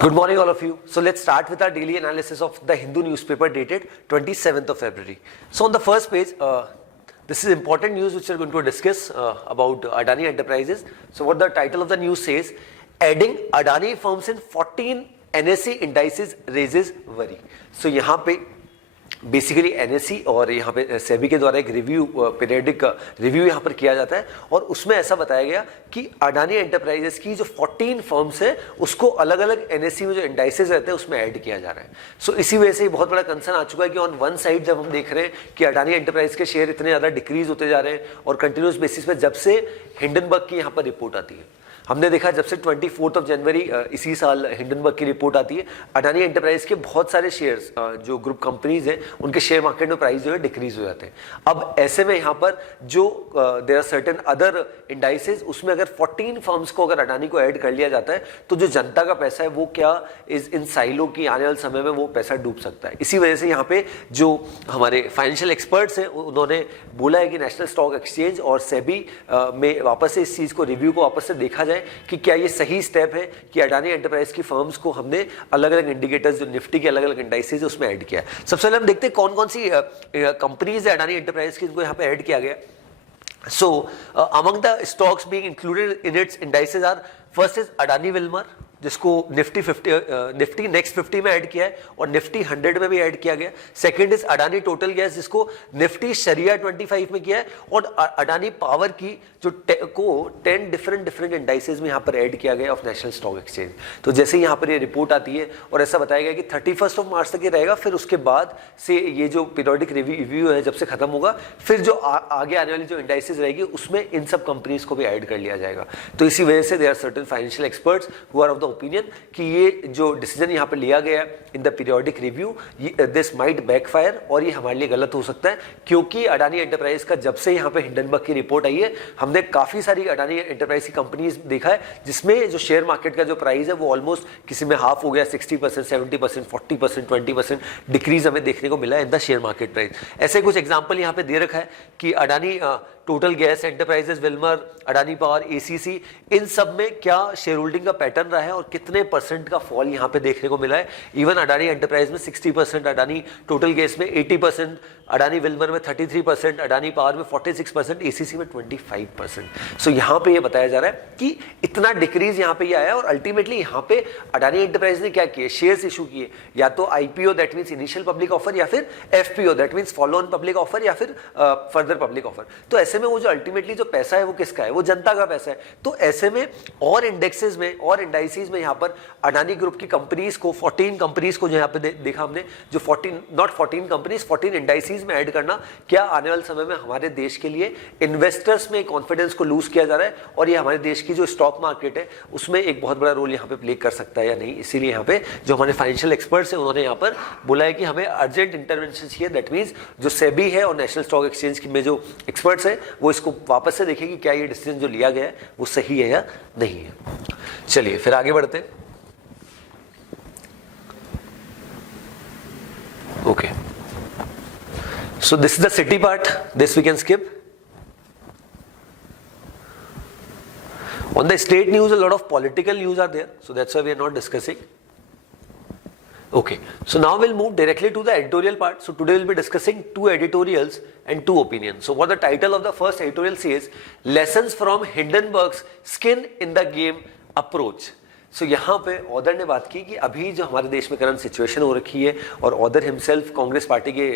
Good morning, all of you. So let's start with our daily analysis of the Hindu newspaper dated 27th of February. So on the first page, this is important news which we are going to discuss about Adani Enterprises. So what the title of the news says, adding Adani firms in 14 NSE indices raises worry. So यहाँ पे basically NSE और यहाँ पे सेबी के द्वारा एक review periodic review यहाँ पर किया जाता है और उसमें ऐसा बताया गया कि अडानी एंटरप्राइजेस की जो 14 फर्म्स है उसको अलग अलग एनएसई में जो इंडाइसेस रहते हैं उसमें ऐड किया जा रहा है. सो इसी वजह से बहुत बड़ा कंसर्न आ चुका है कि ऑन वन साइड जब हम देख रहे हैं कि अडानी एंटरप्राइज के शेयर इतने ज़्यादा डिक्रीज होते जा रहे हैं और कंटिन्यूस बेसिस पे जब से हिंडनबर्ग की यहाँ पर रिपोर्ट आती है, हमने देखा जब से 24 जनवरी इसी साल हिंडनबर्ग की रिपोर्ट आती है, अडानी एंटरप्राइज के बहुत सारे शेयर्स जो ग्रुप कंपनीज हैं उनके शेयर मार्केट में प्राइस जो है डिक्रीज हो जाते हैं. अब ऐसे में यहाँ पर जो there are certain other indices उसमें अगर 14 फर्म्स को अगर अडानी को ऐड कर लिया जाता है तो जो जनता का पैसा है वो क्या इस इन साइलों की आने वाले समय में वो पैसा डूब सकता है. इसी वजह से यहाँ पे जो हमारे फाइनेंशियल एक्सपर्ट्स हैं उन्होंने बोला है कि नेशनल स्टॉक एक्सचेंज और सेबी में वापस से इस चीज़ को रिव्यू को वापस से देखा जाए कि क्या ये सही स्टेप है कि अडानी एंटरप्राइज की फर्म्स को हमने अलग अलग इंडिकेटर्स जो निफ्टी के अलग अलग इंडाइसेस उसमें ऐड किया. सबसे पहले हम देखते हैं कौन कौन सी कंपनीज है अडानी एंटरप्राइज की जिनको यहाँ पे ऐड किया गया. So among the stocks being included in its indices are first is Adani Wilmar जिसको निफ्टी नेक्स्ट 50 में ऐड किया है और निफ्टी 100 में भी ऐड किया गया. Second is Adani total gas जिसको निफ्टी शरिया 25 में किया है और अडानी पावर की जो को 10 डिफरेंट इंडाइसेस में यहाँ पर ऐड किया गया ऑफ नेशनल स्टॉक एक्सचेंज. तो जैसे यहाँ पर ये रिपोर्ट आती है और ऐसा बताया गया कि 31 मार्च तक ये रहेगा, फिर उसके बाद से ये जो पीरियोडिक रिव्यू है जब से खत्म होगा फिर जो आगे आने वाली जो इंडाइसेस रहेगी उसमें इन सब कंपनीज को भी ऐड कर लिया जाएगा. तो इसी वजह से there are certain financial experts who are of the opinion कि ये जो डिसीजन यहाँ पे लिया गया है in the periodic review this might backfire और ये हमारे लिए गलत हो सकता है, क्योंकि अडानी एंटरप्राइज का जब से यहाँ पे हिंडनबर्ग की रिपोर्ट आई है हमने काफी सारी अडानी एंटरप्राइज की कंपनीज देखा है जिसमें जो शेयर मार्केट का जो प्राइस है वो ऑलमोस्ट किसी में हाफ हो गया, 60%, 70%, 40%, 20% डिक्रीज हमें देखने को मिला है in the share market price. ऐसे कुछ एग्जाम्पल यहाँ पे दे रखा है कि Adani total gas enterprises, Wilmar, Adani power, ACC, इन सब में क्या शेयर होल्डिंग का पैटर्न रहा है और कितने परसेंट का फॉल यहाँ पे देखने को मिला है. इवन अडानी एंटरप्राइज में 60%, अडानी टोटल गैस में 80%, अडानी विल्मर में 33%, अडानी पावर में 46%, एसीसी में 25%. सो यहाँ पे ये बताया जा रहा है कि इतना डिक्रीज यहाँ पे ये आया और अल्टीमेटली यहाँ पे अडानी एंटरप्राइज ने क्या किए, शेयर्स इशू किए, या तो IPO that means initial public offer या फिर FPO that means follow on public offer या फिर फर्दर पब्लिक ऑफर. तो ऐसे में वो जो अल्टीमेटली जो पैसा है वो किसका है, वो जनता का पैसा है. तो ऐसे में और इंडेक्सेस में और इंडाइसेस में यहाँ पर अडानी ग्रुप की कंपनीज को 14 कंपनीज को जो यहाँ पे देखा हमने, जो 14 कंपनीज 14 इंडाइसेस में ऐड करना क्या आने वाले समय में हमारे देश के लिए इन्वेस्टर्स में कॉन्फिडेंस को लूज किया जा रहा है और ये हमारे देश की जो स्टॉक मार्केट है उसमें एक बहुत बड़ा रोल यहाँ पे प्ले कर सकता है या नहीं. इसीलिए यहाँ पे जो हमारे फाइनेंशियल एक्सपर्ट्स हैं उन्होंने यहाँ पर बोला है कि हमें अर्जेंट इंटरवेंशन चाहिए. दैट मीन्स जो सेबी है और नेशनल स्टॉक एक्सचेंज में जो एक्सपर्ट्स है वो इसको वापस से देखें कि क्या ये डिसीजन जो लिया गया है वो सही है या नहीं है. चलिए फिर आगे बढ़ते हैं. Okay, so this is the city part, this we can skip. On the state news a lot of political news are there, so that's why we are not discussing. Okay, so now we'll move directly to the editorial part. So today we'll be discussing two editorials and two opinions. So what the title of the first editorial says, lessons from Hindenburg's skin in the game approach. सो यहाँ पे other ने बात की कि अभी जो हमारे देश में करंट सिचुएशन हो रखी है और ऑदर हिमसेल्फ कांग्रेस पार्टी के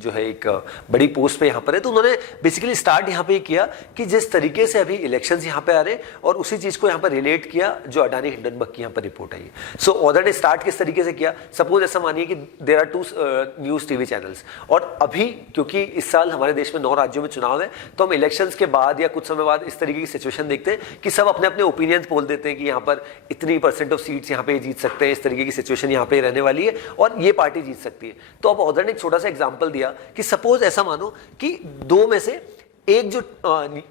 जो है एक बड़ी पोस्ट पे यहाँ पर है, तो उन्होंने बेसिकली स्टार्ट यहाँ पे किया कि जिस तरीके से अभी इलेक्शंस यहाँ पे आ रहे हैं और उसी चीज़ को यहाँ पर रिलेट किया जो अडानी हिंडनबर्ग की यहाँ पर रिपोर्ट आई है. सो ऑदर ने स्टार्ट किस तरीके से किया, सपोज ऐसा मानिए कि there are 2 news TV channels और अभी क्योंकि इस साल हमारे देश में 9 राज्यों में चुनाव है तो हम इलेक्शंस के बाद या कुछ समय बाद इस तरीके की सिचुएशन देखते हैं कि सब अपने अपने ओपिनियंस बोल देते हैं कि यहाँ पर इतनी % ऑफ सीट्स यहाँ पे जीत सकते हैं, इस तरीके की सिचुएशन यहाँ पे रहने वाली है और ये पार्टी जीत सकती है. तो अब ऑदर ने एक छोटा सा एग्जांपल दिया कि सपोज ऐसा मानो कि दो में से एक जो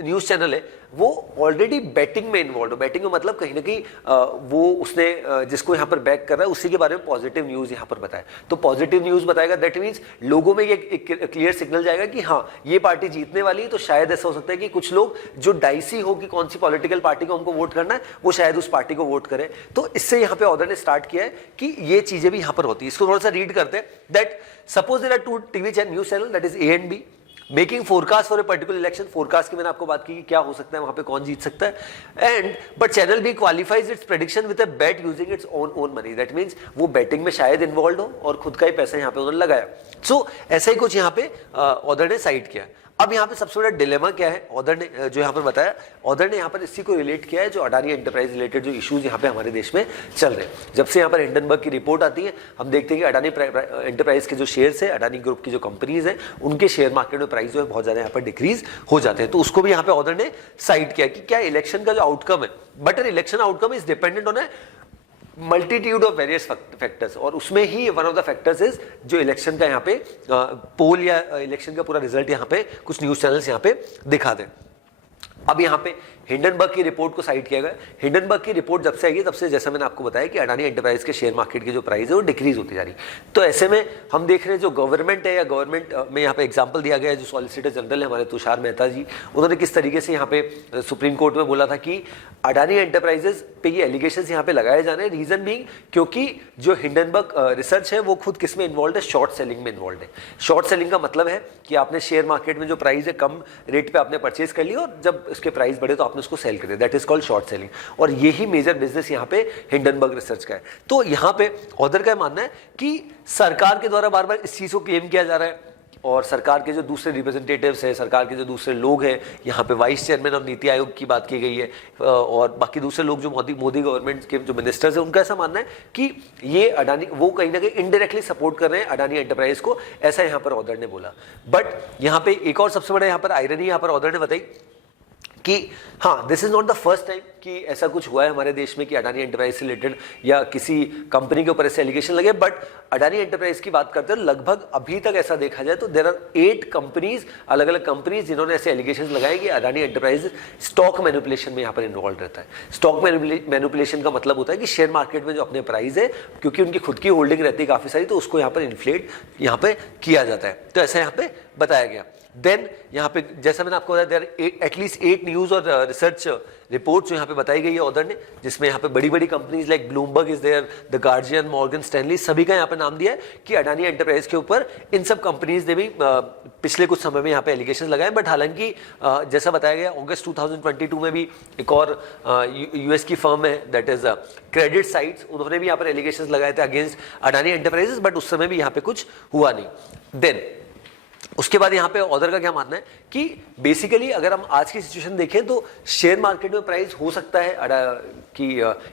न्यूज़ चैनल है वो ऑलरेडी बैटिंग में इन्वॉल्व हो। बैटिंग में मतलब कहीं ना कहीं वो उसने जिसको यहाँ पर बैक कर रहा है उसी के बारे में पॉजिटिव न्यूज़ यहाँ पर बताया। तो पॉजिटिव न्यूज़ बताएगा, दैट मीन्स लोगों में ये एक क्लियर सिग्नल जाएगा कि हाँ ये पार्टी जीतने वाली है। तो शायद ऐसा हो सकता है कि कुछ लोग जो डाइसी हो कि कौन सी पॉलिटिकल पार्टी को हमको वोट करना है, वो शायद उस पार्टी को वोट करे। तो इससे यहाँ पे ऑर्डर ने स्टार्ट किया है कि ये चीजें भी यहाँ पर होती है। इसको थोड़ा सा रीड करते हैं। That suppose there are two TV channel news channel, that is A and B, making forecast for a particular election. Forecast की मैंने आपको बात की कि क्या हो सकता है, वहां पे कौन जीत सकता है। And but channel B qualifies its prediction with a bet using its own money. That means वो बैटिंग में शायद इन्वॉल्व हो और खुद का ही पैसा यहाँ पे उन्होंने लगाया। सो ऐसा ही कुछ यहाँ पे ऑर्डर ने साइड किया। अब यहाँ पे सबसे बड़ा डिलेमा क्या है, ऑर्डर ने जो यहाँ पर बताया, ऑर्डर ने यहाँ पर इसी को रिलेट किया है जो अडानी एंटरप्राइज रिलेटेड जो इश्यूज यहाँ पे हमारे देश में चल रहे हैं। जब से यहाँ पर हिंडनबर्ग की रिपोर्ट आती है, हम देखते हैं कि अडानी एंटरप्राइज के जो शेयर्स है, अडानी ग्रुप की जो कंपनीज है, उनके शेयर मार्केट में प्राइस जो है बहुत ज्यादा यहाँ पर डिक्रीज हो जाते हैं। तो उसको भी यहाँ पे ऑर्डर ने साइड किया कि क्या इलेक्शन का जो आउटकम है, but an election outcome is dependent on multitude of various factors, और उसमें ही one of the factors is जो इलेक्शन का यहाँ पे पोल या इलेक्शन का पूरा रिजल्ट यहाँ पे कुछ न्यूज चैनल्स यहाँ पे दिखा दें। अब यहाँ पे हिंडनबर्ग की रिपोर्ट को साइड किया गया। हिंडनबर्ग की रिपोर्ट जब से आई है तब से जैसा मैंने आपको बताया कि अडानी एंटरप्राइज के शेयर मार्केट की जो प्राइस है वो डिक्रीज होती जा रही। तो ऐसे में हम देख रहे हैं जो गवर्नमेंट है या गवर्नमेंट में यहाँ पे एग्जांपल दिया गया है, जो सॉलिसिटर जनरल है हमारे तुषार मेहता जी, उन्होंने किस तरीके से यहाँ पे सुप्रीम कोर्ट में बोला था कि अडानी एंटरप्राइजेस पे ये एलिगेशन यहाँ पे लगाए जाने हैं। रीजन बीइंग क्योंकि जो हिंडनबर्ग रिसर्च है वो खुद किस में इन्वॉल्व है, शॉर्ट सेलिंग में इन्वॉल्व है। शॉर्ट सेलिंग का मतलब है कि आपने शेयर मार्केट में जो प्राइस है कम रेट पे आपने परचेज कर लिया और जब उसके प्राइस बढ़े तो आपने उसको सेल कर दिया। That is called short selling, और यही मेजर बिजनेस यहाँ पे हिंडनबर्ग रिसर्च का है। तो यहाँ पे ऑर्डर का मानना है कि सरकार के द्वारा बार बार इस चीज को क्लेम किया जा रहा है, और सरकार के जो दूसरे रिप्रेजेंटेटिव्स हैं, सरकार के जो दूसरे लोग हैं, यहाँ पे vice chairman of NITI Aayog की बात की गई है, और बाकी दूसरे लोग जो मोदी गवर्नमेंट के जो मिनिस्टर्स हैं, उनका ऐसा मानना है कि ये अडानी वो कहीं ना कहीं इनडायरेक्टली सपोर्ट कर रहे हैं अडानी एंटरप्राइज को, ऐसा यहाँ पर ऑर्डर ने बोला। बट यहाँ पे एक और सबसे बड़ा यहाँ पर आयरनी यहाँ पर ऑर्डर ने बताई कि हाँ this is not the first time कि ऐसा कुछ हुआ है हमारे देश में कि अडानी एंटरप्राइज से रिलेटेड या किसी कंपनी के ऊपर ऐसे एलिगेशन लगे। बट अडानी एंटरप्राइज की बात करते हैं, लगभग अभी तक ऐसा देखा जाए तो देयर आर 8 कंपनीज, अलग अलग कंपनीज जिन्होंने ऐसे एलिगेशन लगाए कि अडानी एंटरप्राइज स्टॉक मैनिपुलेशन में यहाँ पर इन्वॉल्व रहता है। स्टॉक मैनिपुलेशन का मतलब होता है कि शेयर मार्केट में जो अपने प्राइस है, क्योंकि उनकी खुद की होल्डिंग रहती है काफी सारी, तो उसको यहाँ पर इन्फ्लेट यहाँ पे किया जाता है। तो ऐसा यहाँ पे बताया गया। देन यहाँ पे जैसा मैंने आपको बताया, देयर एटलीस्ट 8 न्यूज और रिसर्च रिपोर्ट जो यहाँ पे बताई गई है ऑर्डर ने, जिसमें यहाँ पे बड़ी बड़ी companies like Bloomberg is there, the Guardian, Morgan Stanley, सभी का यहाँ पे नाम दिया है कि अडानी एंटरप्राइज के ऊपर इन सब कंपनीज ने भी पिछले कुछ समय में यहाँ पे एलिगेशन लगाए। बट हालांकि जैसा बताया गया अगस्त 2022 में भी एक और यूएस की फर्म है दैट इज क्रेडिट साइट्स, उन्होंने भी यहाँ पर एलिगेशन लगाए थे अगेंस्ट अडानी एंटरप्राइजेस, बट उस समय भी यहाँ पे कुछ हुआ नहीं। देन उसके बाद यहाँ पे ऑर्डर का क्या मानना है कि बेसिकली अगर हम आज की सिचुएशन देखें तो शेयर मार्केट में प्राइस हो सकता है कि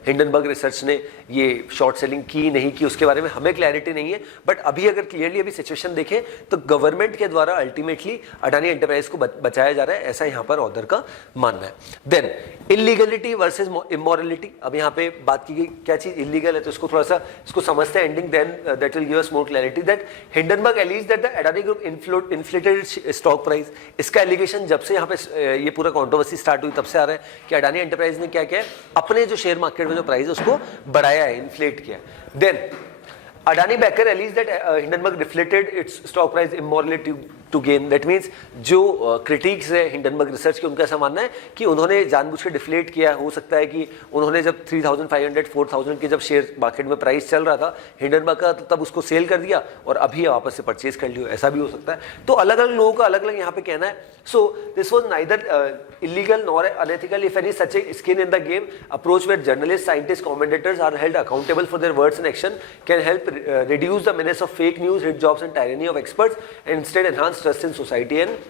हिंडनबर्ग रिसर्च ने ये शॉर्ट सेलिंग की नहीं की उसके बारे में हमें क्लैरिटी नहीं है। बट अभी अगर क्लियरली अभी सिचुएशन देखें तो गवर्नमेंट के द्वारा अल्टीमेटली अडानी एंटरप्राइज को बचाया जा रहा है, ऐसा यहाँ पर ऑर्डर का मानना है। देन इलीगलिटी वर्सेज इमोरलिटी, अब यहाँ पे बात की गई क्या चीज इलीगल है, तो इसको थोड़ा सा इसको समझते हैं ending, then that will give us more clarity. That Hindenburg alleges that the Adani group inflated stock price, इसका एलिगेशन जब से यहाँ पे ये पूरा कंट्रोवर्सी स्टार्ट हुई तब से आ रहा है कि अडानी एंटरप्राइज ने क्या किया, अपने जो शेयर मार्केट में जो प्राइस है उसको बढ़ाया है, इन्फ्लेट किया। Then Adani backer alleges that Hindenburg deflated its stock price immorally to gain. That means जो क्रिटिक्स है हिंडनबर्ग रिसर्च के, उनका ऐसा मानना है कि उन्होंने जानबूझ के डिफ्लेट किया। हो सकता है कि उन्होंने जब 3500 4000 के जब शेयर मार्केट में प्राइस चल रहा था हिंडनबर्ग का, तो तब उसको सेल कर दिया और अभी वापस से परचेज कर लिया, ऐसा भी हो सकता है। तो अलग अलग लोगों का अलग अलग यहाँ पे कहना है। So this was neither illegal nor unethical if any such a skin in the game approach where journalists, scientists, commentators are held accountable for their words and action can help reduce the menace of fake news, hit jobs and tyranny of experts and instead enhance trust in society and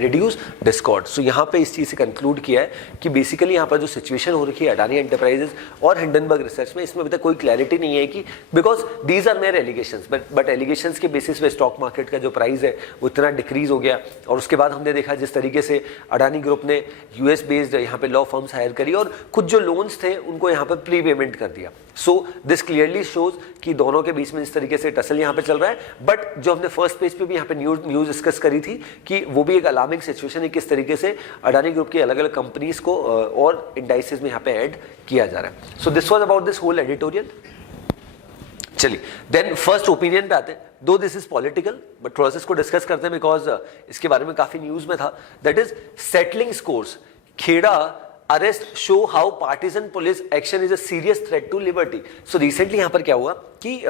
reduce discord. So यहाँ पे इस चीज से conclude किया है कि basically यहाँ पर जो सिचुएशन हो रखी है अडानी एंटरप्राइजेस और हिंडनबर्ग रिसर्च में, इसमें अभी तक कोई क्लैरिटी नहीं है कि because these are mere allegations, but allegations के बेसिस पे स्टॉक मार्केट का जो प्राइस है वो इतना डिक्रीज हो गया। और उसके बाद हमने देखा जिस तरीके से अडानी ग्रुप ने यूएस बेस्ड यहाँ पे लॉ फर्म्स हायर करी और कुछ जो लोन्स थे उनको यहाँ पे प्री पेमेंट कर दिया। सो दिस क्लियरली शोज कि दोनों के बीच में इस तरीके से टसल यहाँ पे चल रहा है। बट जो हमने फर्स्ट पेज पे भी यहाँ पे न्यूज डिस्कस करी थी कि वो भी एक अलार्मिंग अलार्मिंग सिचुएशन है किस तरीके से अडानी ग्रुप की अलग अलग कंपनीज को और इंडाइसेस में यहाँ पे ऐड किया जा रहा है. So this was about this whole editorial. चलिए देन फर्स्ट ओपिनियन पे आते हैं. दो दिस इज पॉलिटिकल बट थोड़ा सा इसको डिस्कस करते हैं बिकॉज इसके बारे में काफी न्यूज में था. That is settling scores, Khera arrest show how partisan police action is a serious threat to liberty. So recently यहां पर क्या हुआ कि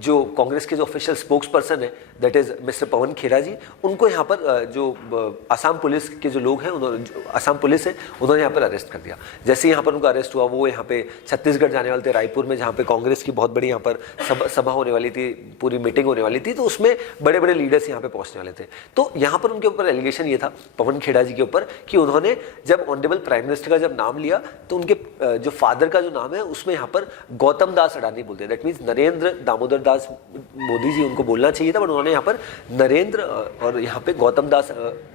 जो कांग्रेस के जो ऑफिशियल स्पोक्स पर्सन है that is mister Pawan Khera ji, उनको यहाँ पर जो असम पुलिस के जो लोग हैं उन्होंने, असम पुलिस है, उन्होंने यहाँ पर अरेस्ट कर दिया. जैसे यहाँ पर उनका अरेस्ट हुआ वो यहाँ पे छत्तीसगढ़ जाने वाले थे, रायपुर में जहाँ पे कांग्रेस की बहुत बड़ी यहाँ पर सभा होने वाली थी, पूरी मीटिंग होने वाली थी, तो उसमें बड़े बड़े लीडर्स यहाँ पे पहुँचने वाले थे. तो यहाँ पर उनके ऊपर एलिगेशन ये था पवन खेड़ा जी के ऊपर कि उन्होंने जब ऑनरेबल प्राइम मिनिस्टर का जब नाम लिया तो उनके जो फादर का जो नाम है उसमें यहाँ पर गौतम दास अडानी बोलते हैं. दैट मीन्स नरेंद्र दामोदर दास मोदी जी उनको बोलना चाहिए था, बट उन्होंने यहाँ पर नरेंद्र और यहाँ पे गौतम दास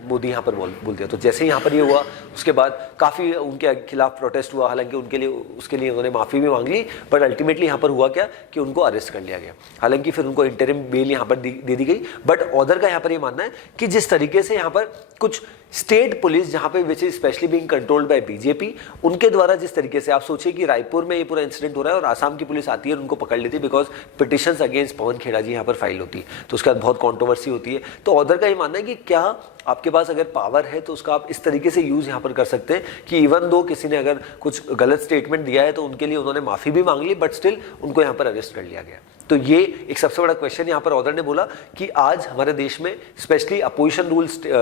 मोदी यहाँ पर बोल दिया. तो जैसे यहाँ पर ये हुआ उसके बाद काफ़ी उनके खिलाफ प्रोटेस्ट हुआ. हालांकि उनके लिए उसके लिए उन्होंने माफ़ी भी मांग ली, बट अल्टीमेटली यहाँ पर हुआ क्या कि उनको अरेस्ट कर लिया गया. हालांकि फिर उनको इंटरिम बेल यहाँ पर दे दी गई. बट ऑर्डर का यहाँ पर ये मानना है कि जिस तरीके से यहाँ पर कुछ स्टेट पुलिस जहाँ पे which is specially being controlled by BJP, उनके द्वारा जिस तरीके से आप सोचिए कि रायपुर में ये पूरा इंसिडेंट हो रहा है और आसाम की पुलिस आती है और उनको पकड़ लेती है बिकॉज पिटिशंस अगेंस्ट पवन खेड़ा जी यहाँ पर फाइल होती है. तो उसके बाद बहुत कंट्रोवर्सी होती है. तो ऑर्डर का ये मानना है कि क्या आपके पास अगर पावर है तो उसका आप इस तरीके से यूज यहाँ पर कर सकते हैं कि इवन दो किसी ने अगर कुछ गलत स्टेटमेंट दिया है तो उनके लिए उन्होंने माफी भी मांग ली, बट स्टिल उनको यहाँ पर अरेस्ट कर लिया गया. तो ये एक सबसे बड़ा क्वेश्चन यहाँ पर ऑर्डर ने बोला कि आज हमारे देश में स्पेशली अपोजिशन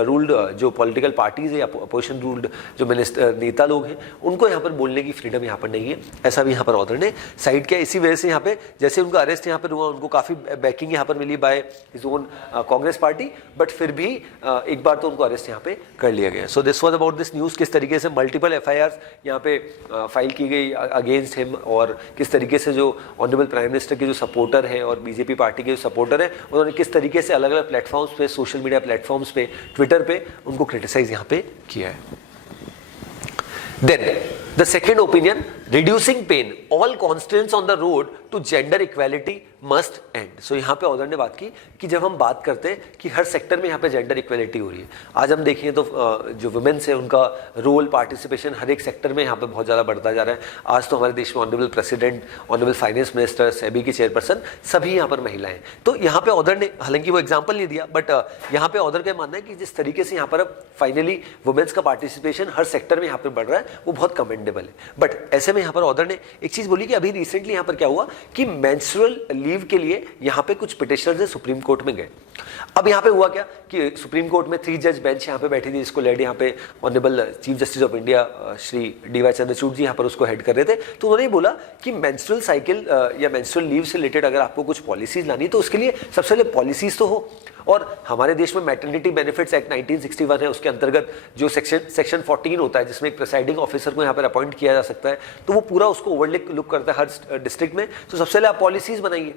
रूल्ड जो पॉलिटिकल पार्टीज है या अपोजिशन रूल्ड जो नेता लोग हैं उनको यहाँ पर बोलने की फ्रीडम यहाँ पर नहीं है. ऐसा भी यहाँ पर ऑर्डर ने साइड किया. इसी वजह से यहाँ पे जैसे उनका अरेस्ट यहाँ पर हुआ उनको काफी बैकिंग यहाँ पर मिली by his own Congress party, but फिर भी एक बार तो उनको अरेस्ट यहाँ पे कर लिया गया. सो this was about this news, किस तरीके से मल्टीपल एफआईआर यहाँ पे फाइल की गई अगेंस्ट हिम और किस तरीके से जो ऑनरेबल प्राइम मिनिस्टर के जो सपोर्टर है और बीजेपी पार्टी के जो सपोर्टर है उन्होंने किस तरीके से अलग अलग प्लेटफॉर्म्स पे, सोशल मीडिया प्लेटफॉर्म्स पे, ट्विटर पे उनको क्रिटिसाइज यहाँ पे किया है. Then the second opinion, reducing pain, all constants on the road to gender equality must end. So यहाँ पे ऑर्डर ने बात की कि जब हम बात करते हैं कि हर सेक्टर में यहाँ पे जेंडर इक्वालिटी हो रही है, आज हम देखें तो जो वुमेन्स है उनका रोल पार्टिसिपेशन हर एक सेक्टर में यहाँ पे बहुत ज़्यादा बढ़ता जा रहा है. आज तो हमारे देश में honourable president, honourable finance minister, SEBI की चेयरपर्सन सभी यहाँ पर महिलाएं. तो यहाँ पे ऑर्डर ने हालांकि वो एग्जाम्पल नहीं दिया, बट यहाँ पे ऑर्डर का मानना है कि जिस तरीके से यहाँ पर अब फाइनली वुमेन्स का पार्टिसिपेशन हर सेक्टर में यहाँ पर बढ़ रहा है वो बहुत कमेंडेबल है. बट ऐसे में यहाँ पर ऑर्डर ने एक चीज बोली कि अभी रिसेंटली यहाँ पर क्या हुआ कि मेंस्ट्रुअल लीव के लिए यहाँ पे कुछ पिटिशनर्स है सुप्रीम कोर्ट में गए. अब यहाँ पे हुआ क्या कि सुप्रीम कोर्ट में 3 जज बेंच यहाँ पे बैठी थी जिसको लेड यहाँ पे honourable chief justice of India Shri D Y. Chandrachud ji यहाँ पर उसको हेड कर रहे थे. तो उन्होंने बोला कि मेंस्ट्रुअल साइकिल या मेंस्ट्रुअल लीव से रिलेटेड अगर आपको कुछ पॉलिसीज लानी तो उसके लिए सबसे पहले पॉलिसीज तो हो. और हमारे देश में मैटरनिटी बेनिफिट्स एक्ट 1961 है, उसके अंतर्गत जो सेक्शन 14 होता है जिसमें एक प्रेसाइडिंग ऑफिसर को यहाँ पर अपॉइंट किया जा सकता है, तो वो पूरा उसको ओवरलुक करता है हर डिस्ट्रिक्ट में. तो सबसे पहले आप पॉलिसीज बनाइए.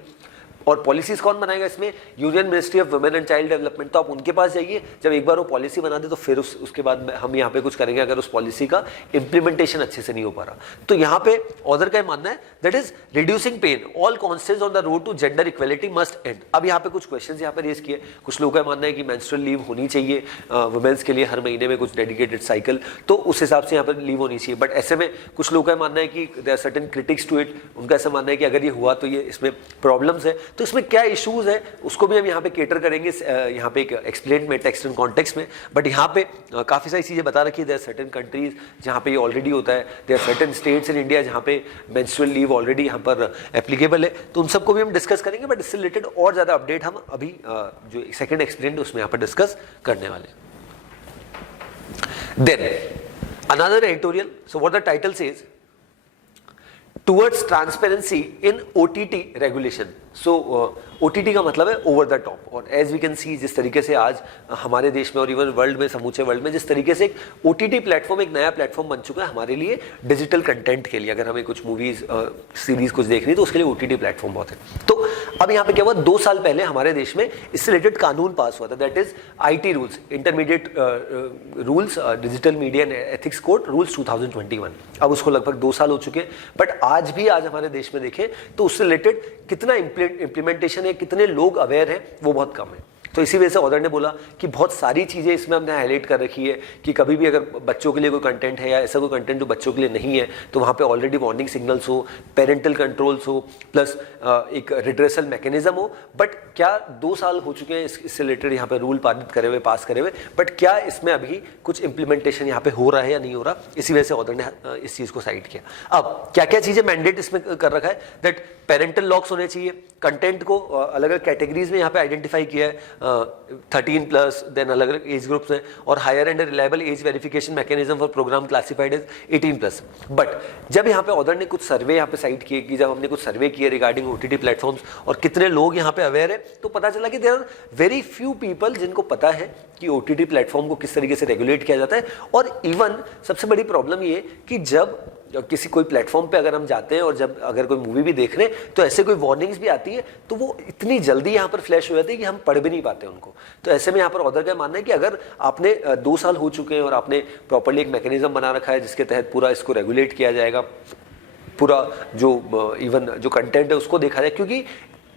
और पॉलिसीज कौन बनाएगा इसमें? Union ministry of women and child development. तो आप उनके पास जाइए, जब एक बार वो पॉलिसी बना दे तो फिर उसके बाद हम यहाँ पे कुछ करेंगे अगर उस पॉलिसी का इंप्लीमेंटेशन अच्छे से नहीं हो पा रहा. तो यहाँ पे ऑर्डर का मानना है that is reducing pain, all constants on the road to gender equality must end. अब यहाँ पे कुछ क्वेश्चन यहाँ पर रेज किए. कुछ लोगों का मानना है कि मेंस्ट्रुअल लीव होनी चाहिए वुमेन्स के लिए हर महीने में कुछ डेडिकेटेड साइकिल, तो उस हिसाब से यहाँ पर लीव होनी चाहिए. बट ऐसे में कुछ लोगों का मानना है कि there are certain critics to it. उनका ऐसा मानना है कि अगर ये हुआ तो ये इसमें प्रॉब्लम्स है. तो इसमें क्या इशू है उसको भी हम यहाँ पे केटर करेंगे यहाँ पे एक एक्सप्लेन में, टेक्स्ट एंड कॉन्टेक्स्ट में. बट यहाँ पे काफी सारी चीजें बता रखी है. देयर सर्टेन कंट्रीज जहाँ पे ये ऑलरेडी होता है, there certain states in India जहाँ पे मेंस्ट्रुअल लीव ऑलरेडी यहाँ पर एप्लीकेबल है. तो उन सबको भी हम डिस्कस करेंगे. बट इससे रिलेटेड और ज्यादा अपडेट हम अभी जो सेकंड एक्सप्लेन उसमें यहाँ पर डिस्कस करने वाले. Then another editorial. So what the title says, towards transparency in OTT regulation. So OTT का मतलब है ओवर द टॉप. और एज वी कैन सी जिस तरीके से आज हमारे देश में और इवन वर्ल्ड में, समूचे वर्ल्ड में जिस तरीके से एक OTT प्लेटफॉर्म एक नया प्लेटफॉर्म बन चुका है हमारे लिए डिजिटल कंटेंट के लिए. अगर हमें कुछ मूवीज सीरीज कुछ देखनी तो उसके लिए OTT प्लेटफॉर्म बहुत है. तो अब यहाँ पे क्या हुआ, 2 साल पहले हमारे देश में इससे रिलेटेड कानून पास हुआ था. That is IT rules, intermediate rules, digital media and ethics code rules 2021. अब उसको लगभग 2 साल हो चुके हैं. बट आज हमारे देश में देखें तो उससे रिलेटेड कितना इंप्लीमेंटेशन है, कितने लोग अवेयर हैं, वो बहुत कम है. तो इसी वजह से ऑर्डर ने बोला कि बहुत सारी चीज़ें इसमें हमने हाईलाइट कर रखी है कि कभी भी अगर बच्चों के लिए कोई कंटेंट है या ऐसा कोई कंटेंट जो बच्चों के लिए नहीं है तो वहाँ पे ऑलरेडी वार्निंग सिग्नल्स हो, पेरेंटल कंट्रोल्स हो, प्लस एक रिड्रेसल मैकेनिज्म हो। बट क्या 2 साल हो चुके हैं इससे रिलेटेड यहाँ पे रूल पारित करे हुए, पास करे हुए, बट क्या इसमें अभी कुछ इंप्लीमेंटेशन यहाँ पे हो रहा है या नहीं हो रहा, इसी वजह से ऑर्डर ने इस चीज़ को साइड किया। अब क्या क्या चीज़ें मैंडेट इसमें कर रखा है, दैट पेरेंटल लॉक्स होने चाहिए, कंटेंट को अलग अलग कैटेगरीज में यहाँ पे आइडेंटिफाई किया है, 13+, देन अलग अलग एज ग्रुप्स हैं, और higher and reliable age verification mechanism for program classified age 18+। But जब यहाँ पे ऑर्डर ने कुछ सर्वे यहाँ पे साइट किए कि जब हमने कुछ सर्वे किए रिगार्डिंग ओटीटी प्लेटफॉर्म्स और कितने लोग यहाँ पे अवेयर है, तो पता चला कि there are very few people जिनको पता है कि ओटीटी प्लेटफॉर्म को किस तरीके से रेगुलेट किया जाता है। और इवन सबसे बड़ी प्रॉब्लम ये कि जब किसी कोई प्लेटफॉर्म पे अगर हम जाते हैं और जब अगर कोई मूवी भी देख रहे हैं तो ऐसे कोई वार्निंग्स भी आती है तो वो इतनी जल्दी यहाँ पर फ्लैश हो जाती है कि हम पढ़ भी नहीं पाते उनको। तो ऐसे में यहाँ पर ऑर्डर का मानना है कि अगर आपने 2 साल हो चुके हैं और आपने प्रॉपर्ली एक मैकेनिज्म बना रखा है जिसके तहत पूरा इसको रेगुलेट किया जाएगा, पूरा जो इवन जो कंटेंट है उसको देखा जाए, क्योंकि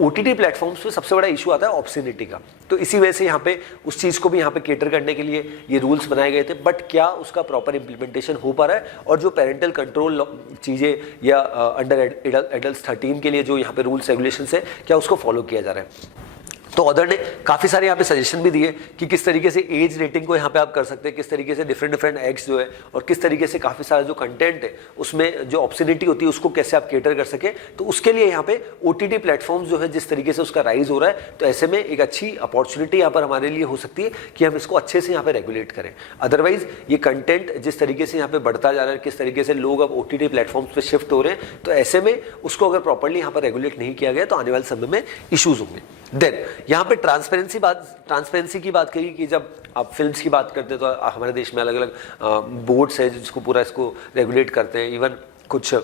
ओटीटी प्लेटफॉर्म्स पे सबसे बड़ा इशू आता है ऑब्ससीनिटी का। तो इसी वजह से यहाँ पे उस चीज़ को भी यहाँ पे केटर करने के लिए ये रूल्स बनाए गए थे। बट क्या उसका प्रॉपर इंप्लीमेंटेशन हो पा रहा है, और जो पेरेंटल कंट्रोल चीज़ें या अंडर एडल्ट 13 के लिए जो यहाँ पे रूल्स रेगुलेशंस है, क्या उसको फॉलो किया जा रहा है। तो ऑर्डर ने काफ़ी सारे यहाँ पे सजेशन भी दिए कि किस तरीके से एज रेटिंग को यहाँ पे आप कर सकते हैं, किस तरीके से डिफरेंट एक्ट्स जो है, और किस तरीके से काफ़ी सारा जो कंटेंट है उसमें जो ऑब्ससीनिटी होती है उसको कैसे आप केटर कर सके। तो उसके लिए यहाँ पे ओटीटी प्लेटफॉर्म्स जो है जिस तरीके से उसका राइज हो रहा है, तो ऐसे में एक अच्छी अपॉर्चुनिटी यहाँ पर हमारे लिए हो सकती है कि हम इसको अच्छे से यहाँ पे रेगुलेट करें। अदरवाइज ये कंटेंट जिस तरीके से यहाँ पे बढ़ता जा रहा है, किस तरीके से लोग अब ओटीटी प्लेटफॉर्म्स पे शिफ्ट हो रहे हैं, तो ऐसे में उसको अगर प्रॉपर्ली यहाँ पर रेगुलेट नहीं किया गया तो आने वाले समय में इशूज होंगे। देन यहाँ पे ट्रांसपेरेंसी की बात करी कि जब आप फिल्म्स की बात करते हैं तो हमारे देश में अलग अलग बोर्ड्स है जिसको पूरा इसको रेगुलेट करते हैं। इवन कुछ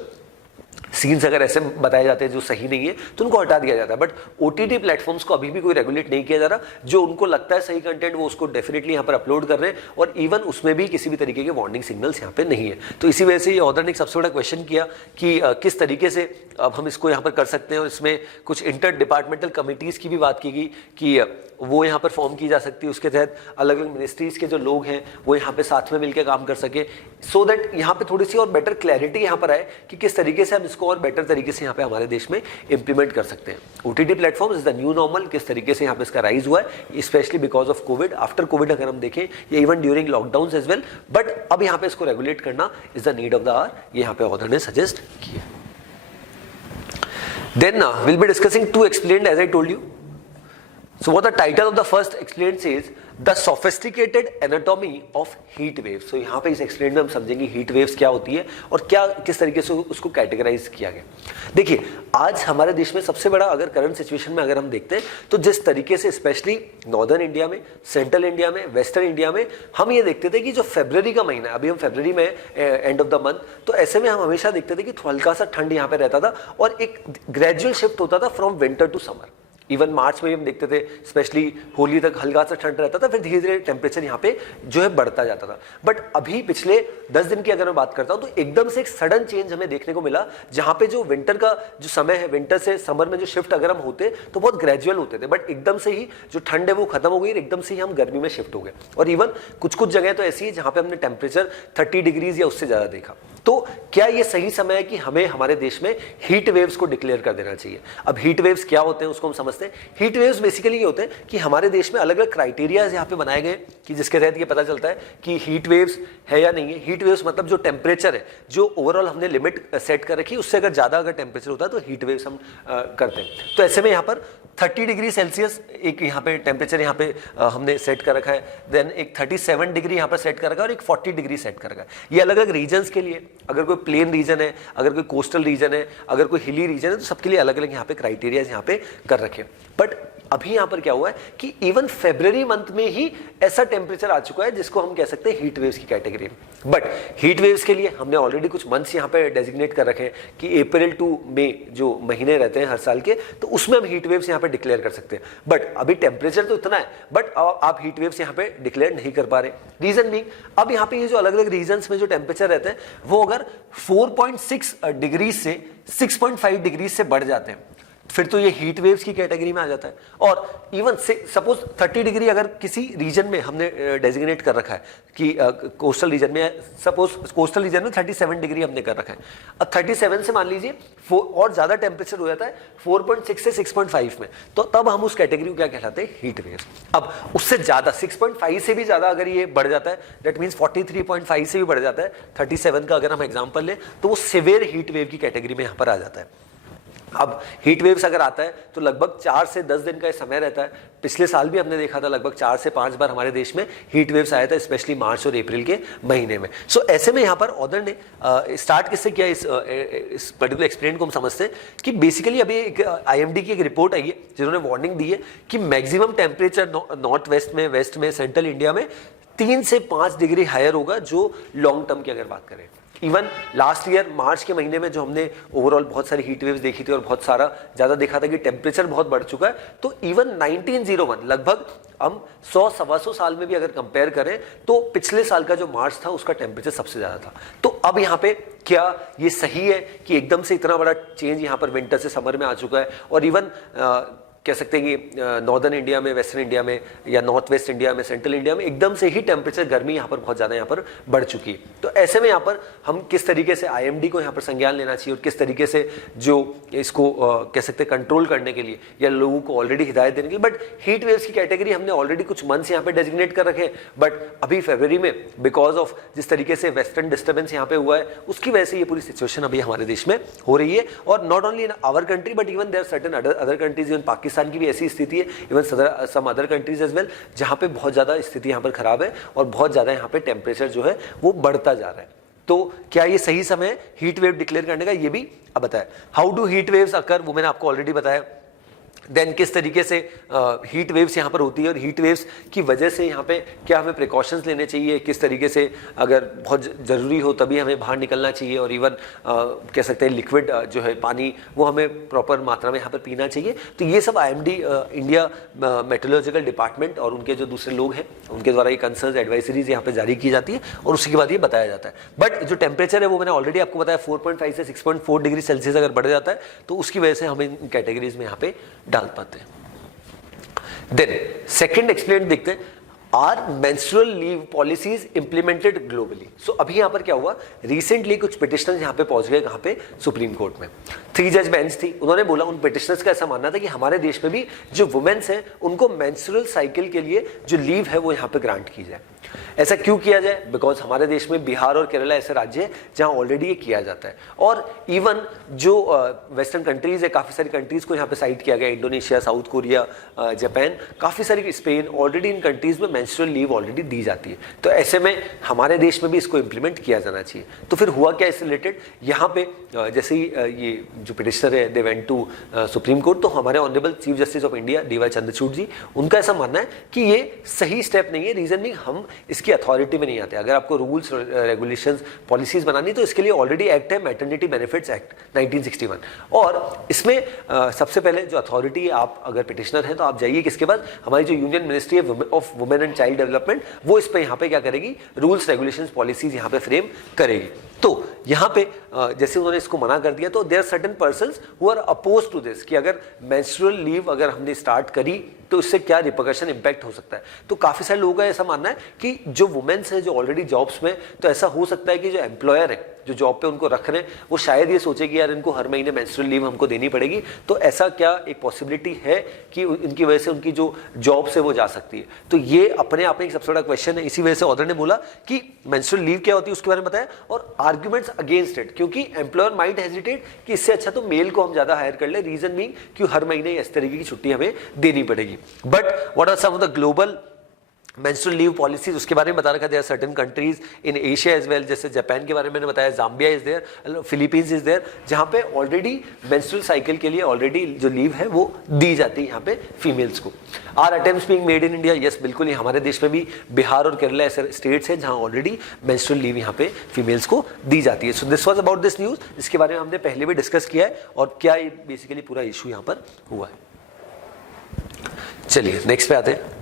सीन्स अगर ऐसे बताए जाते हैं जो सही नहीं है तो उनको हटा दिया जाता है। बट ओटीटी प्लेटफॉर्म्स को अभी भी कोई रेगुलेट नहीं किया जा रहा। जो उनको लगता है सही कंटेंट वो उसको डेफिनेटली यहाँ पर अपलोड कर रहे हैं, और इवन उसमें भी किसी भी तरीके के वार्निंग सिग्नल्स यहाँ पे नहीं है। तो इसी वजह से ये ऑर्डर ने एक सबसे बड़ा क्वेश्चन किया कि किस तरीके से अब हम इसको यहाँ पर कर सकते हैं। और इसमें कुछ इंटर डिपार्टमेंटल कमिटीज़ की भी बात की गई कि वो यहाँ पर फॉर्म की जा सकती है, उसके तहत अलग अलग मिनिस्ट्रीज़ के जो लोग हैं वो यहाँ पे साथ में मिलकर काम कर सके, सो दैट यहाँ पे थोड़ी सी और बेटर क्लैरिटी यहाँ पर आए कि किस तरीके से हम इसको और बेटर तरीके से यहाँ पे हमारे देश में इंप्लीमेंट कर सकते हैं। OTT platform is the new normal, किस तरीके से यहाँ पे इसका राइज हुआ है, specially because of covid. After covid अगर हम देखें या even during lockdown as well, but अब यहाँ पे इसको रेगुलेट करना is the need of the hour, ये यहाँ पे ऑर्डर ने सजेस्ट किया। Then we'll be discussing two explained, as I told you. So what the title of the first explained says the sophisticated anatomy of heat waves. So यहाँ पे इस explained में हम समझेंगे heat waves क्या होती है और क्या किस तरीके से उसको कैटेगराइज किया गया। देखिए आज हमारे देश में सबसे बड़ा अगर करंट सिचुएशन में अगर हम देखते हैं तो जिस तरीके से स्पेशली नॉर्दर्न इंडिया में, सेंट्रल इंडिया में, वेस्टर्न इंडिया में हम ये देखते थे कि जो फरवरी का महीना, अभी हम फरवरी में एंड ऑफ द मंथ, तो ऐसे में हम हमेशा देखते थे कि हल्का सा ठंड यहाँ पे रहता था और एक ग्रेजुअल शिफ्ट होता था from winter to summer. Even March में भी हम देखते थे स्पेशली होली तक हल्का सा ठंड रहता था, फिर धीरे धीरे टेम्परेचर यहाँ पे जो है बढ़ता जाता था। बट अभी पिछले 10 दिन की अगर मैं बात करता हूँ तो एकदम से एक सडन चेंज हमें देखने को मिला, जहाँ पे जो विंटर का जो समय है, विंटर से समर में जो शिफ्ट अगर हम होते तो बहुत ग्रेजुअल होते थे, बट एकदम से ही जो ठंड है वो खत्म हो गई, एकदम से ही हम गर्मी में शिफ्ट हो गए। और इवन कुछ कुछ जगह तो ऐसी है जहाँ पे हमने टेम्परेचर 30 डिग्रीज या उससे ज़्यादा देखा। तो क्या ये सही समय है कि हमें हमारे देश में हीट वेव्स को डिक्लेयर कर देना चाहिए? अब हीट वेव्स क्या होते हैं उसको हम समझते हैं। हीट वेव्स बेसिकली ये होते हैं कि हमारे देश में अलग अलग क्राइटेरियाज यहाँ पे बनाए गए कि जिसके तहत ये पता चलता है कि हीट वेव्स है या नहीं है। हीट वेव्स मतलब जो टेम्परेचर है, जो ओवरऑल हमने लिमिट सेट कर रखी है, उससे अगर ज़्यादा अगर टेम्परेचर होता है तो हीट वेव्स हम करते हैं। तो ऐसे में यहाँ पर 30 डिग्री सेल्सियस एक यहाँ पे टेम्परेचर यहाँ पे हमने सेट कर रखा है, देन एक 37 डिग्री यहाँ पर सेट कर रखा है और एक 40 डिग्री सेट कर रखा है। ये अलग अलग रीजन्स के लिए, अगर कोई प्लेन रीजन है, अगर कोई कोस्टल रीजन है, अगर कोई हिली रीजन है, तो सबके लिए अलग अलग यहाँ पे क्राइटेरियाज यहाँ पे कर रखे हैं। बट अभी यहाँ पर क्या हुआ है कि इवन फरवरी मंथ में ही ऐसा टेम्परेचर आ चुका है जिसको हम कह सकते हैं हीट वेव्स की कैटेगरी में। बट हीट वेव्स के लिए हमने ऑलरेडी कुछ मंथ्स यहाँ पे डेजिग्नेट कर रखे हैं कि अप्रैल टू मई जो महीने रहते हैं हर साल के, तो उसमें हम हीट वेव्स यहाँ पे डिक्लेयर कर सकते हैं। बट अभी टेम्परेचर तो इतना है, बट आप हीट वेव्स यहाँ पे डिक्लेयर नहीं कर पा रहे। रीजन भी अब यहाँ पे ये जो अलग अलग रीजन्स में जो टेम्परेचर रहते हैं वो अगर 4.6 डिग्री से 6.5 डिग्री से बढ़ जाते हैं फिर तो ये हीट वेव्स की कैटेगरी में आ जाता है। और इवन से सपोज 30 डिग्री अगर किसी रीजन में हमने डेजिग्नेट कर रखा है कि कोस्टल रीजन में, सपोज कोस्टल रीजन में 37 डिग्री हमने कर रखा है, अब 37 से मान लीजिए और ज्यादा टेम्परेचर हो जाता है 4.6 से 6.5 में, तो तब हम उस कैटेगरी को क्या कहलाते हैं, हीट वेव्स। अब उससे ज्यादा 6.5 से भी ज्यादा अगर ये बढ़ जाता है, दैट मीन्स 43.5 से भी बढ़ जाता है 37 का अगर हम एग्जाम्पल लें, तो वो सिवियर हीट वेव की कैटेगरी में यहाँ पर आ जाता है। अब हीट वेव्स अगर आता है तो लगभग 4 से 10 दिन का समय रहता है। पिछले साल भी हमने देखा था लगभग 4 से 5 बार हमारे देश में हीट वेव्स आया था, स्पेशली मार्च और अप्रैल के महीने में। सो ऐसे में यहाँ पर ऑथर ने स्टार्ट किससे किया, इस पर्टिकुलर एक्सपेरिमेंट को हम समझते हैं कि बेसिकली अभी एक IMD की एक रिपोर्ट आई है जिन्होंने वार्निंग दी है कि मैक्सिमम टेम्परेचर नॉर्थ वेस्ट में, वेस्ट में, सेंट्रल इंडिया में 3 से 5 डिग्री हायर होगा, जो लॉन्ग टर्म की अगर बात करें। इवन लास्ट ईयर मार्च के महीने में जो हमने ओवरऑल बहुत सारी हीट वेव्स देखी थी और बहुत सारा ज्यादा देखा था कि टेम्परेचर बहुत बढ़ चुका है, तो इवन 1901 लगभग हम 100-125 साल में भी अगर कंपेयर करें तो पिछले साल का जो मार्च था उसका टेम्परेचर सबसे ज्यादा था। तो अब यहाँ पे क्या ये सही है कि एकदम से इतना बड़ा चेंज यहाँ पर विंटर से समर में आ चुका है, और इवन कह सकते हैं कि नॉर्दर्न इंडिया में, वेस्टर्न इंडिया में या नॉर्थ वेस्ट इंडिया में, सेंट्रल इंडिया में एकदम से ही टेम्परेचर, गर्मी यहाँ पर बहुत ज़्यादा यहाँ पर बढ़ चुकी है। तो ऐसे में यहाँ पर हम किस तरीके से IMD को यहाँ पर संज्ञान लेना चाहिए और किस तरीके से जो इसको कह सकते हैं कंट्रोल करने के लिए या लोगों को ऑलरेडी हिदायत देने के लिए। बट हीट वेव्स की कैटेगरी हमने ऑलरेडी कुछ मंथ्स यहाँ पे डेजिग्नेट कर रखे हैं, बट अभी फरवरी में बिकॉज ऑफ जिस तरीके से वेस्टर्न डिस्टर्बेंस यहाँ पे हुआ है उसकी वजह से ये पूरी सिचुएशन अभी हमारे देश में हो रही है। और not only in our country but even there certain other countries, even Pakistan की भी ऐसी स्थिति, even some other countries as well, जहां पे बहुत ज्यादा स्थिति यहां पर खराब है और बहुत ज्यादा यहां पे टेम्परेचर जो है वो बढ़ता जा रहा है। तो क्या ये सही समय है हीट वेव डिक्लेयर करने का, ये भी अब बताया। हाउ डू हीट वेव्स अकर, वो मैंने आपको ऑलरेडी बताया। देन किस तरीके से हीट वेव्स यहाँ पर होती है और हीट वेव्स की वजह से यहाँ पे क्या हमें प्रिकॉशंस लेने चाहिए, किस तरीके से अगर बहुत ज़रूरी हो तभी हमें बाहर निकलना चाहिए, और इवन कह सकते हैं लिक्विड जो है पानी वो हमें प्रॉपर मात्रा में यहाँ पर पीना चाहिए। तो ये सब IMD इंडिया मेट्रोलॉजिकल डिपार्टमेंट और उनके जो दूसरे लोग हैं उनके द्वारा ये कंसर्न्स एडवाइजरीज यहाँ पर जारी की जाती है और उसी के बाद ये बताया जाता है। बट जो टेम्परेचर है वो मैंने ऑलरेडी आपको बताया 4.5 से 6.4 डिग्री सेल्सियस अगर बढ़ जाता है तो उसकी वजह से हम इन कैटेगरीज में यहाँ पे डाल पाते हैं। देन सेकंड एक्सप्लेन देखते हैं, are menstrual leave policies implemented globally. So अभी यहां पर क्या हुआ, रिसेंटली कुछ पिटिशनर्स यहां पे पहुंच गए, कहां पे, सुप्रीम कोर्ट में। 3 जज बेंच थी, उन्होंने बोला, उन पिटिशनर्स का ऐसा मानना था कि हमारे देश में भी जो वुमेन्स हैं उनको मेंस्ट्रुअल साइकिल के लिए जो लीव है वो यहां पे ग्रांट की जाए। ऐसा क्यों किया जाए, बिकॉज हमारे देश में बिहार और केरला ऐसे राज्य है जहां ऑलरेडी ये किया जाता है, और इवन जो वेस्टर्न कंट्रीज है, काफी सारी कंट्रीज को यहाँ पे साइट किया गया, इंडोनेशिया, साउथ कोरिया, जापान, काफी सारी, स्पेन, ऑलरेडी इन कंट्रीज में मेंस्ट्रुअल लीव ऑलरेडी दी जाती है। तो ऐसे में हमारे देश में भी इसको इंप्लीमेंट किया जाना चाहिए। तो फिर हुआ क्या इससे रिलेटेड, यहाँ पे जैसे ही ये जो पिटिशनर है they went to Supreme Court, तो हमारे honourable chief justice of India DY Chandrachud ji, उनका ऐसा मानना है कि ये सही स्टेप नहीं है। रीजन नहीं, हम इसकी अथॉरिटी में नहीं आते। अगर आपको रूल्स, रेगुलेशंस, पॉलिसीज बनानी तो इसके लिए ऑलरेडी एक्ट है, मैटरनिटी बेनिफिट्स एक्ट 1961, और इसमें सबसे पहले जो अथॉरिटी, आप अगर पिटिशनर हैं तो आप जाइए किसके पास, हमारी जो union ministry of women and child development, वो इस पे यहाँ पे क्या करेगी, रूल्स, रेगुलेशंस, पॉलिसीज यहाँ पे फ्रेम करेगी। तो यहाँ पे जैसे उन्होंने इसको मना कर दिया, तो there are certain persons who are oppose to this, कि अगर मेंस्ट्रुअल लीव अगर हमने स्टार्ट करी तो इससे क्या रिपरकशन इंपैक्ट हो सकता है। तो काफी सारे लोगों का ऐसा मानना है कि जो वुमेन्स है जो ऑलरेडी जॉब्स में, तो ऐसा हो सकता है कि जो एम्प्लॉयर है जो जॉब पे उनको रख रहे हैं, वो शायद ये सोचे कि यार इनको हर महीने मेंस्ट्रुअल लीव हमको देनी पड़ेगी, तो ऐसा क्या एक पॉसिबिलिटी है कि इनकी वजह से उनकी जो जॉब से वो जा सकती है। तो ये अपने आप में एक सबसे बड़ा क्वेश्चन है। इसी वजह से ऑथर ने बोला कि मेंस्ट्रुअल लीव क्या होती है उसके बारे में बताया, और आर्ग्यूमेंट्स अगेंस्ट इट, क्योंकि एम्प्लॉयर माइट हेजिटेट कि इससे अच्छा तो मेल को हम ज्यादा हायर कर ले, रीजन बीइंग कि हर महीने इस तरीके की छुट्टी हमें देनी पड़ेगी। But what are some of the global menstrual leave policies, उसके बारे में बता रखा, there certain countries in Asia as well, जैसे जापान के बारे में मैंने बताया, Zambia is there, Philippines is there, जहां पे ऑलरेडी मेंस्ट्रुअल साइकिल के लिए ऑलरेडी जो लीव है वो दी जाती है यहाँ पे फीमेल्स को। Are attempts being made in India, yes बिल्कुल, हमारे देश में भी बिहार और केरला ऐसे स्टेट्स हैं जहां ऑलरेडी मेंस्ट्रुअल लीव यहाँ पे फीमेल्स को दी जाती है। So this was about this news, इसके बारे में हमने पहले भी डिस्कस किया है और क्या ये बेसिकली पूरा इशू यहाँ पर हुआ है। चलिए नेक्स्ट पे आते हैं।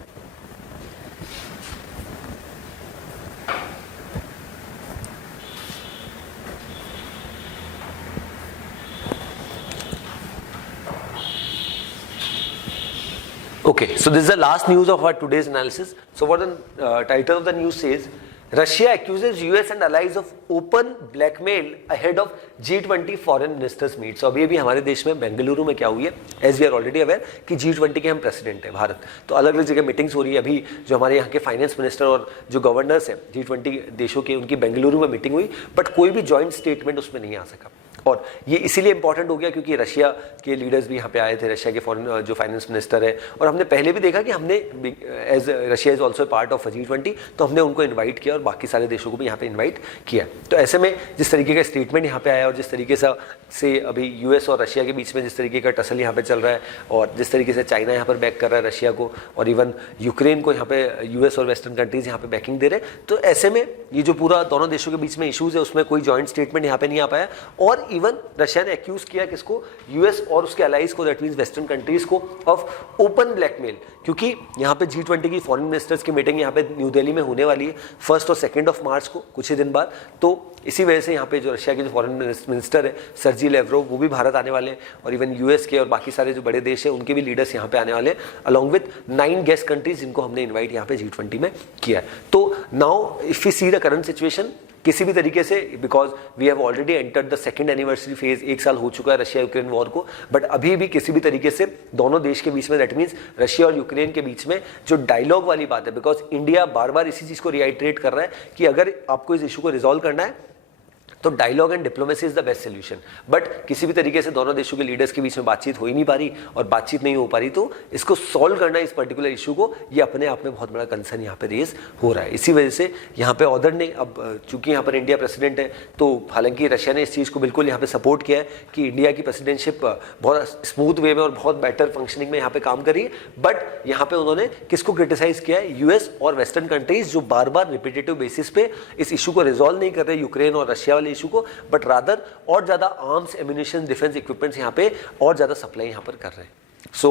Okay, so this is the last news of our today's analysis. So what the title of the news says, Russia accuses US and allies of open blackmail ahead of G20 foreign ministers meet. So अभी हमारे देश में बेंगलुरु में क्या हुई है, as we are already aware कि G20 के हम प्रेसिडेंट हैं भारत, तो अलग अलग जगह मीटिंग्स हो रही है. अभी जो हमारे यहाँ के फाइनेंस मिनिस्टर और जो गवर्नर्स हैं G20 देशों के, उनकी बेंगलुरु में मीटिंग हुई, बट कोई भी जॉइंट स्टेटमेंट उसमें नहीं आ सका. और ये इसीलिए इंपॉर्टेंट हो गया क्योंकि रशिया के लीडर्स भी यहाँ पे आए थे, रशिया के फॉरेन जो फाइनेंस मिनिस्टर है, और हमने पहले भी देखा कि हमने as Russia is also part of G20, तो हमने उनको इनवाइट किया और बाकी सारे देशों को भी यहाँ पे इनवाइट किया. तो ऐसे में जिस तरीके का स्टेटमेंट यहाँ पे आया और जिस तरीके से अभी यूएस और रशिया के बीच में जिस तरीके का टसल यहाँ पे चल रहा है, और जिस तरीके से चाइना यहाँ पर बैक कर रहा है रशिया को, और इवन यूक्रेन को यहाँ पे यूएस और वेस्टर्न कंट्रीज यहाँ पे बैकिंग दे रहे हैं, तो ऐसे में ये जो पूरा दोनों देशों के बीच में इशूज़ है उसमें कोई जॉइंट स्टेटमेंट यहाँ पे नहीं आ पाया. और इवन रशिया ने एक्यूज किया किसको, यूएस और उसके अलाइज को, दैट मींस वेस्टर्न कंट्रीज को, ऑफ ओपन ब्लैकमेल. क्योंकि यहाँ पे G20 की फॉरेन मिनिस्टर्स की मीटिंग यहाँ पे न्यू दिल्ली में होने वाली है 1 और 2 मार्च को, कुछ ही दिन बाद. तो इसी वजह से यहाँ पे जो रशिया के जो फॉरेन मिनिस्टर है सर्जी लेवरोव, वो भी भारत आने वाले हैं, और इवन यूएस के और बाकी सारे जो बड़े देश हैं उनके भी लीडर्स यहाँ पे आने वाले हैं, अलॉन्ग विद 9 गेस्ट कंट्रीज जिनको हमने इन्वाइट यहाँ पे G20 में किया है. तो now if you see the current situation, किसी भी तरीके से, because we have already entered the second anniversary phase, 1 साल हो चुका है रशिया यूक्रेन वॉर को, बट अभी भी किसी भी तरीके से दोनों देश के बीच में, दैट मीन्स रशिया और यूक्रेन के बीच में जो डायलॉग वाली बात है, बिकॉज इंडिया बार बार इसी चीज को रिआइट्रेट कर रहा है कि अगर आपको इस इशू को रिजॉल्व करना है तो dialogue and diplomacy is the best solution. But किसी भी तरीके से दोनों देशों के लीडर्स के बीच में बातचीत हो ही नहीं पा रही, और बातचीत नहीं हो पा रही, तो इसको सॉल्व करना इस पर्टिकुलर इशू को, ये अपने आप में बहुत बड़ा कंसर्न यहाँ पे रेज हो रहा है. इसी वजह से यहाँ पे ऑर्डर ने, अब चूंकि यहाँ पर इंडिया प्रेसिडेंट है, तो हालांकि रशिया ने इस चीज़ को बिल्कुल यहाँ पे सपोर्ट किया है कि इंडिया की प्रेसिडेंटशिप बहुत स्मूथ वे में और बहुत बेटर फंक्शनिंग में यहाँ पे काम करी है. बट यहाँ पे उन्होंने किसको क्रिटिसाइज किया है, यूएस और वेस्टर्न कंट्रीज, जो बार बार रिपीटेटिव बेसिस पे इस इशू को रिजॉल्व नहीं कर रहे, यूक्रेन और रशिया वाले इशू को, बट रादर और ज्यादा आर्म्स, एम्यूनिशन, डिफेंस इक्विपमेंट्स यहाँ पे और ज्यादा सप्लाई यहाँ पर कर रहे हैं. सो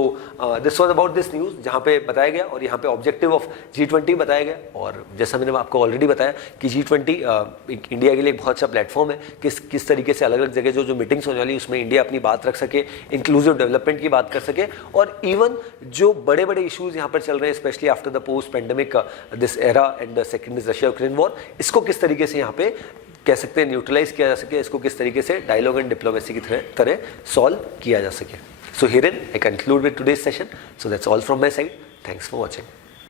this was about this news, जहाँ पे बताया गया, और यहाँ पे ऑब्जेक्टिव ऑफ G20 बताया गया. और जैसा मैंने आपको ऑलरेडी बताया कि G20 इंडिया के लिए एक बहुत अच्छा प्लेटफॉर्म है, किस तरीके से अलग अलग जगह जो मीटिंग्स होने वाली उसमें इंडिया अपनी बात रख सके, इंक्लूसिव डेवलपमेंट की बात कर सके, और इवन जो बड़े बड़े इशूज़ यहाँ पर चल रहे हैं, specially after the post pandemic this era and the second is Russia Ukraine war, इसको किस तरीके से यहाँ पे कह सकते हैं न्यूट्रलाइज किया जा सके, इसको किस तरीके से डायलॉग एंड डिप्लोमेसी की तरह सॉल्व किया जा सके. So herein I conclude with today's session. So that's all from my side. Thanks for watching.